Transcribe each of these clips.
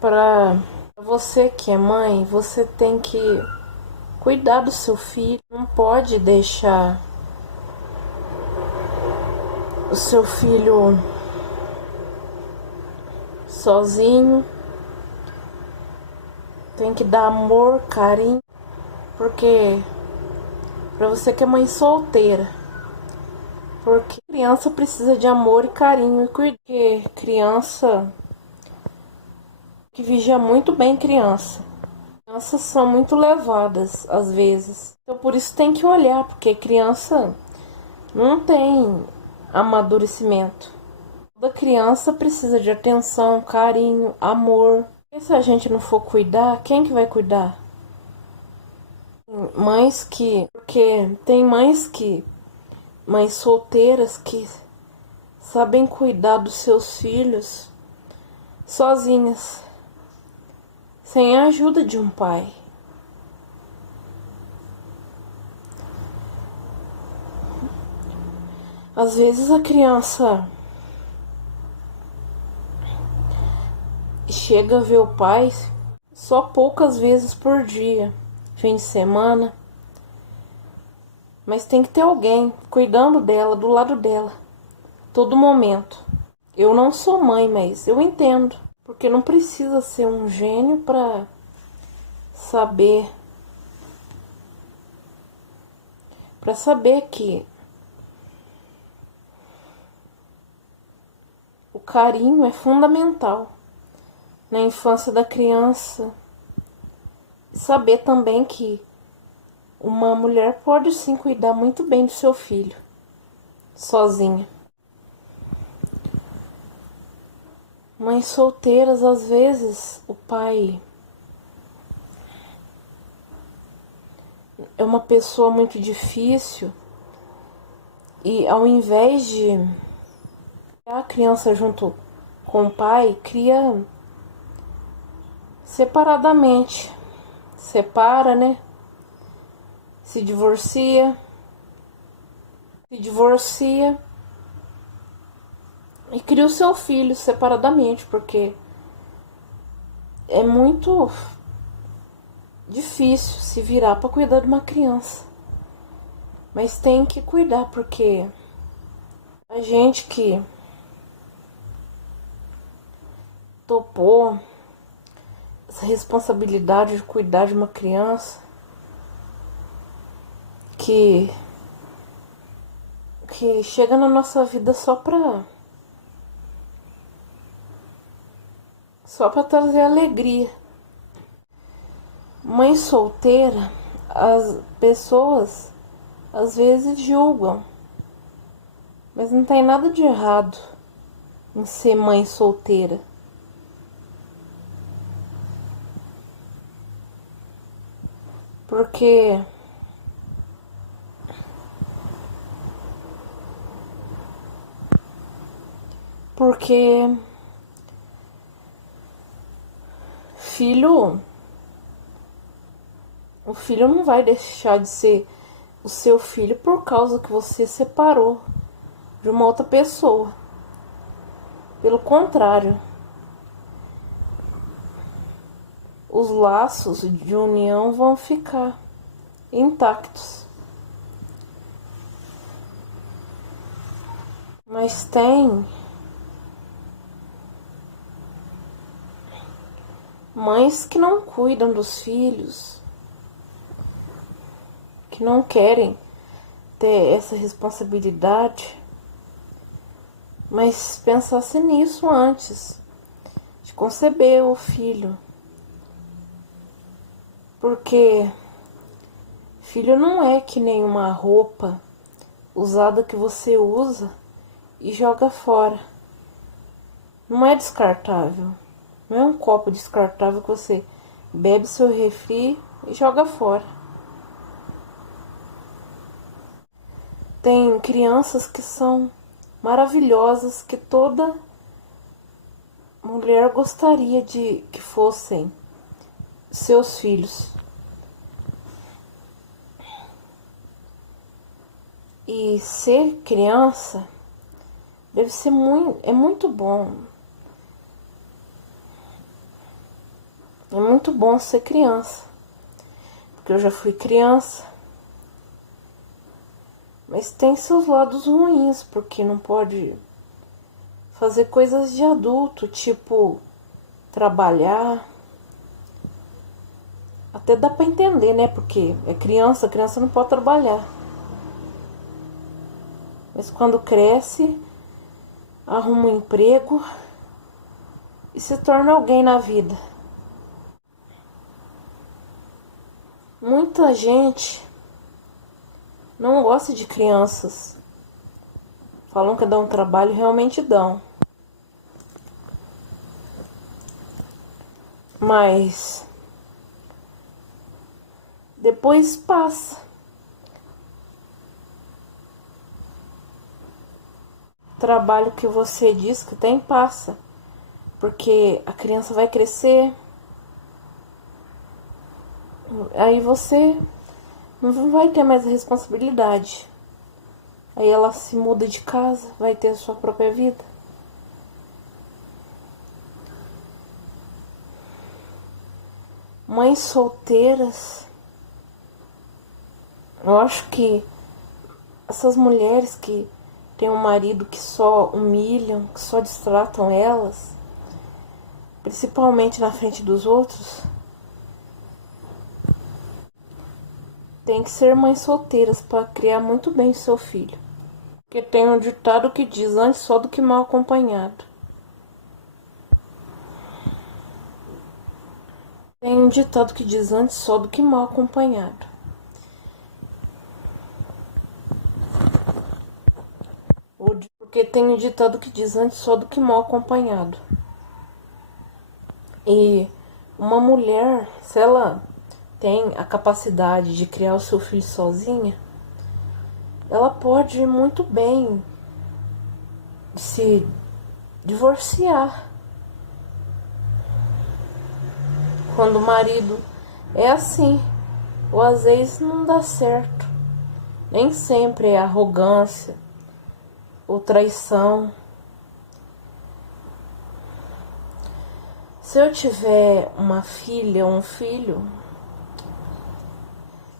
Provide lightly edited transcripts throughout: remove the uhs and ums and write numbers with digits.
Para você que é mãe, você tem que cuidar do seu filho. Não pode deixar o seu filho sozinho. Tem que dar amor, carinho, porque para você que é mãe solteira, porque criança precisa de amor e carinho e cuidar. Porque criança que vigia muito bem criança. Crianças são muito levadas às vezes. Então por isso tem que olhar, porque criança não tem amadurecimento. Toda criança precisa de atenção, carinho, amor. E se a gente não for cuidar, quem que vai cuidar? Mães que... Porque tem mães solteiras que sabem cuidar dos seus filhos sozinhas, sem a ajuda de um pai. Às vezes a criança chega a ver o pai só poucas vezes por dia, fim de semana, mas tem que ter alguém cuidando dela, do lado dela, todo momento. Eu não sou mãe, mas eu entendo, porque não precisa ser um gênio saber para saber que o carinho é fundamental na infância da criança. Saber também que uma mulher pode sim cuidar muito bem do seu filho, sozinha. Mães solteiras, às vezes, o pai é uma pessoa muito difícil e ao invés de criar a criança junto com o pai, cria separadamente. Separa, né? Se divorcia e cria o seu filho separadamente, porque é muito difícil se virar para cuidar de uma criança. Mas tem que cuidar, porque a gente que topou essa responsabilidade de cuidar de uma criança que chega na nossa vida só pra trazer alegria. Mãe solteira, as pessoas às vezes julgam, mas não tem nada de errado em ser mãe solteira. Porque filho, o filho não vai deixar de ser o seu filho por causa que você separou de uma outra pessoa. Pelo contrário, os laços de união vão ficar intactos. Mas tem mães que não cuidam dos filhos, que não querem ter essa responsabilidade, mas pensasse nisso antes de conceber o filho. Porque filho não é que nem uma roupa usada que você usa e joga fora. Não é descartável. Não é um copo descartável que você bebe seu refri e joga fora. Tem crianças que são maravilhosas, que toda mulher gostaria de que fossem seus filhos. E ser criança deve ser muito, é muito bom. muito bom ser criança, porque eu já fui criança. Mas tem seus lados ruins, porque não pode fazer coisas de adulto, tipo trabalhar. Até dá pra entender, né? Porque é criança, criança não pode trabalhar. Mas quando cresce, arruma um emprego e se torna alguém na vida. Muita gente não gosta de crianças. Falam que dão um trabalho, realmente dão. Mas depois passa. O trabalho que você diz que tem passa. Porque a criança vai crescer. Aí você não vai ter mais a responsabilidade. Aí ela se muda de casa, vai ter a sua própria vida. Mães solteiras, eu acho que essas mulheres que têm um marido que só humilham, que só destratam elas, principalmente na frente dos outros, tem que ser mães solteiras para criar muito bem seu filho. Porque tem um ditado que diz: antes só do que mal acompanhado. Tem um ditado que diz: antes só do que mal acompanhado. Porque tem um ditado que diz: antes só do que mal acompanhado. E uma mulher, se ela tem a capacidade de criar o seu filho sozinha, ela pode muito bem se divorciar. Quando o marido é assim, ou às vezes não dá certo. Nem sempre é arrogância ou traição. Se eu tiver uma filha ou um filho,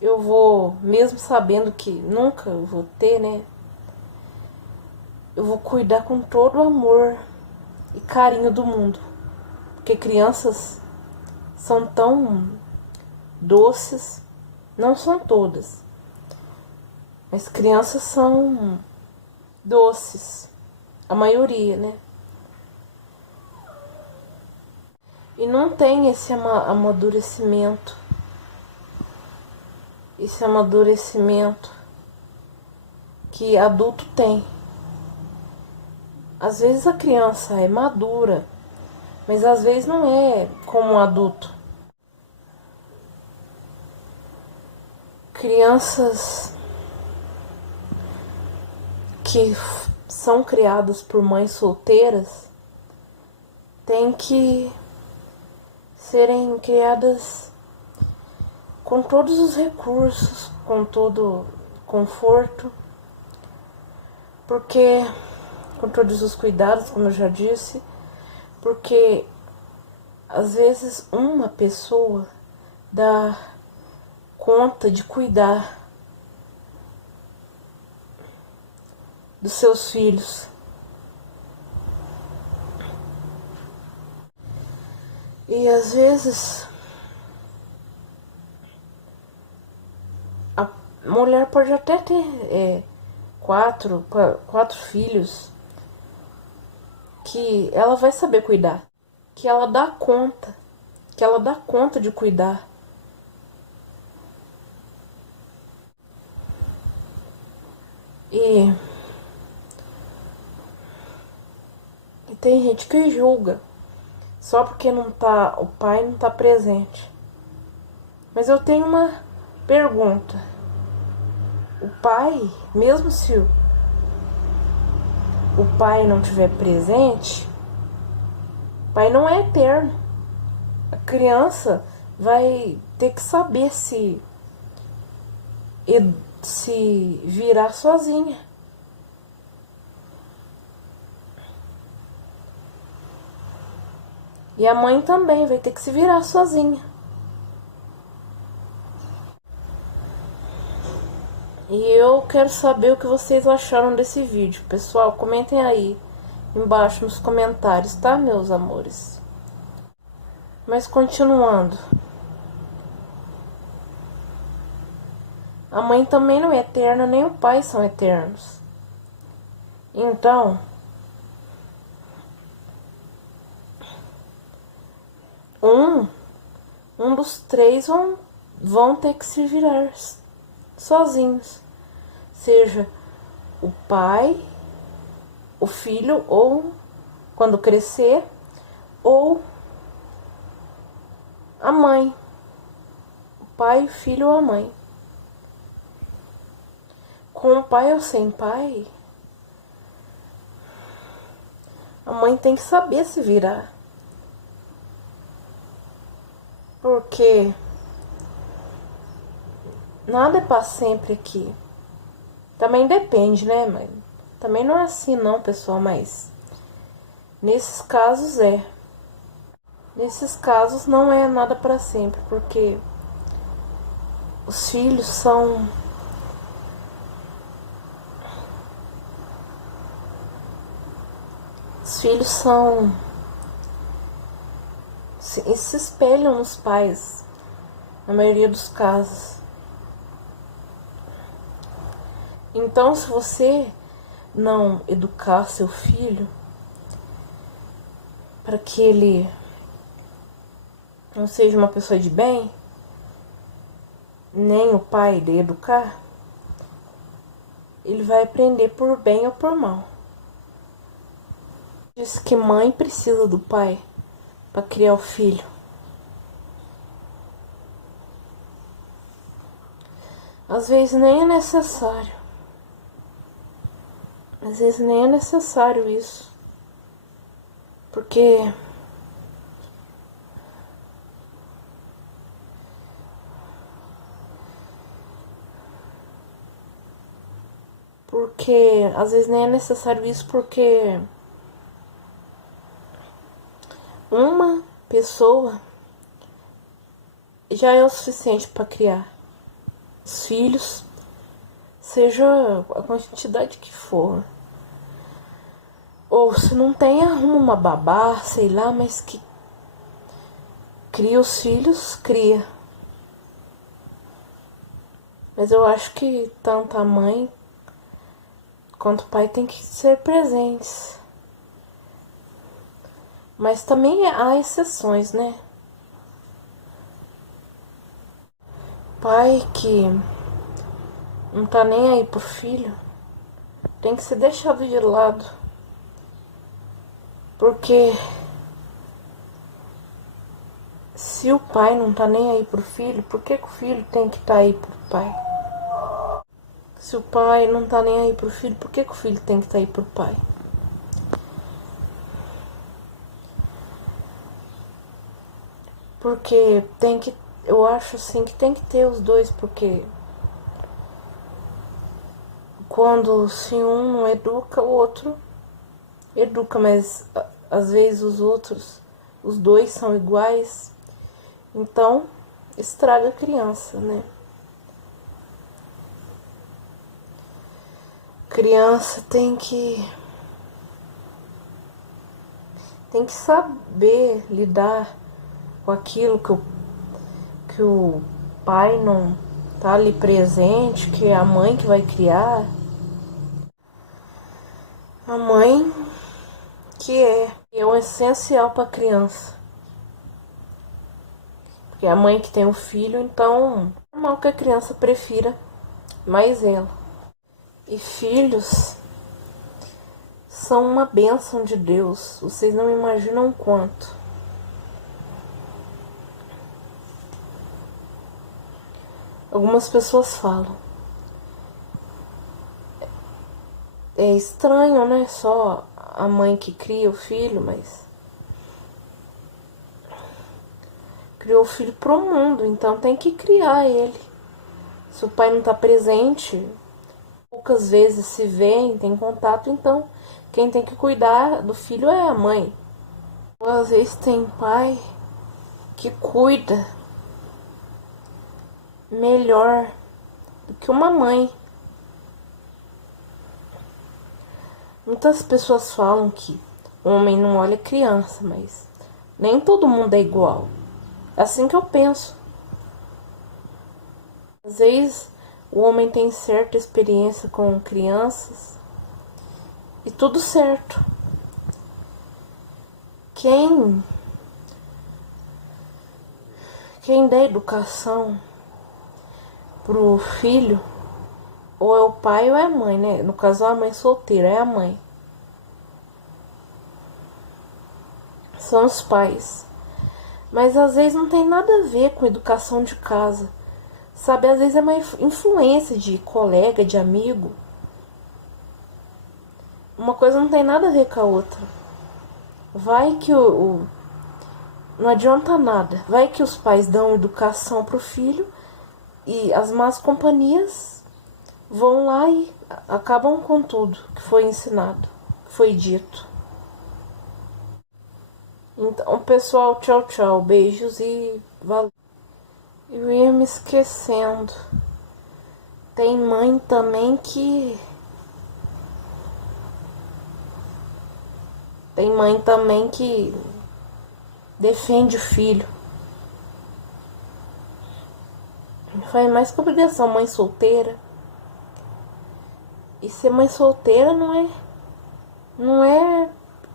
eu vou, mesmo sabendo que nunca eu vou ter, né? Eu vou cuidar com todo o amor e carinho do mundo. Porque crianças são tão doces, não são todas, mas crianças são doces, a maioria, né? E não tem esse amadurecimento que adulto tem. Às vezes a criança é madura, mas às vezes não é como um adulto. Crianças que são criadas por mães solteiras têm que serem criadas com todos os recursos, com todo conforto, porque com todos os cuidados, como eu já disse, porque às vezes uma pessoa dá conta de cuidar dos seus filhos. E às vezes a mulher pode até ter quatro filhos que ela vai saber cuidar, que ela dá conta de cuidar. E tem gente que julga só porque o pai não tá presente. Mas eu tenho uma pergunta. O pai, mesmo se o pai não estiver presente, o pai não é eterno. A criança vai ter que saber se virar sozinha. E a mãe também vai ter que se virar sozinha. E eu quero saber o que vocês acharam desse vídeo. Pessoal, comentem aí embaixo nos comentários, tá, meus amores? Mas continuando. A mãe também não é eterna, nem o pai são eternos. Então, um dos três vão ter que se virar sozinhos. Seja o pai, o filho, ou quando crescer, ou a mãe. O pai, o filho ou a mãe. Com o pai ou sem pai, a mãe tem que saber se virar. Porque nada é para sempre aqui. Também depende, né, mãe? Também não é assim não, pessoal, mas nesses casos é. Nesses casos não é nada para sempre, porque os filhos são se espelham nos pais, na maioria dos casos. Então, se você não educar seu filho para que ele não seja uma pessoa de bem, nem o pai de educar, ele vai aprender por bem ou por mal. Diz que mãe precisa do pai para criar o filho. Às vezes nem é necessário. Às vezes nem é necessário isso. Porque às vezes nem é necessário isso, porque uma pessoa já é o suficiente para criar os filhos, seja a quantidade que for. Ou se não tem, arruma uma babá, sei lá, mas que cria os filhos, cria. Mas eu acho que tanto a mãe quanto o pai tem que ser presentes. Mas também há exceções, né? Pai que não tá nem aí pro filho tem que ser deixado de lado. Porque se o pai não tá nem aí pro filho, por que o filho tem que estar aí pro pai? Se o pai não tá nem aí pro filho, por que o filho tem que estar aí pro pai? Porque eu acho assim que tem que ter os dois, porque se um não educa, o outro educa, mas às vezes os dois são iguais, então estraga a criança, né? Criança tem que saber lidar com aquilo que o pai não tá ali presente, que é a mãe que vai criar. A mãe que é o essencial para a criança. Porque é a mãe que tem o filho, então é normal que a criança prefira mais ela. E filhos são uma bênção de Deus. Vocês não imaginam o quanto. Algumas pessoas falam: é estranho, né? Só a mãe que cria o filho, mas criou o filho pro mundo, então tem que criar ele. Se o pai não tá presente, poucas vezes se vêem, tem contato, então quem tem que cuidar do filho é a mãe. Ou às vezes tem pai que cuida melhor do que uma mãe. Muitas pessoas falam que o homem não olha criança, mas nem todo mundo é igual. É assim que eu penso. Às vezes o homem tem certa experiência com crianças e tudo certo. Quem dá educação pro filho ou é o pai ou é a mãe, né? No caso, a mãe solteira é a mãe. São os pais. Mas às vezes não tem nada a ver com educação de casa. Sabe, às vezes é uma influência de colega, de amigo. Uma coisa não tem nada a ver com a outra. Vai que não adianta nada. Vai que os pais dão educação pro filho e as más companhias vão lá e acabam com tudo que foi ensinado, que foi dito. Então, pessoal, tchau, tchau. Beijos e valeu. Eu ia me esquecendo. Tem mãe também que... Tem mãe também que defende o filho. Faz mais que obrigação, mãe solteira. E ser mãe solteira não é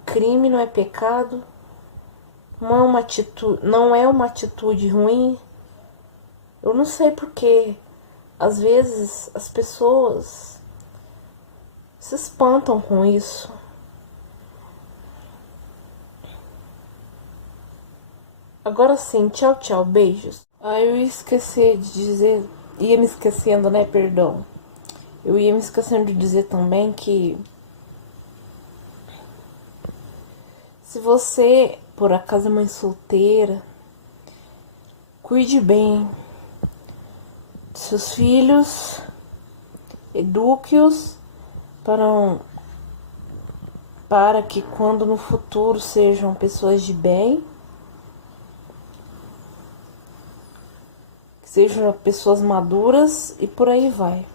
crime, não é pecado. Não é uma atitude ruim. Eu não sei porque às vezes as pessoas se espantam com isso. Agora sim, tchau, tchau, beijos. Eu ia esquecer de dizer, ia me esquecendo, né, perdão. Eu ia me esquecendo de dizer também que se você, por acaso, é mãe solteira, cuide bem de seus filhos, eduque-os para que quando no futuro sejam pessoas de bem, que sejam pessoas maduras e por aí vai.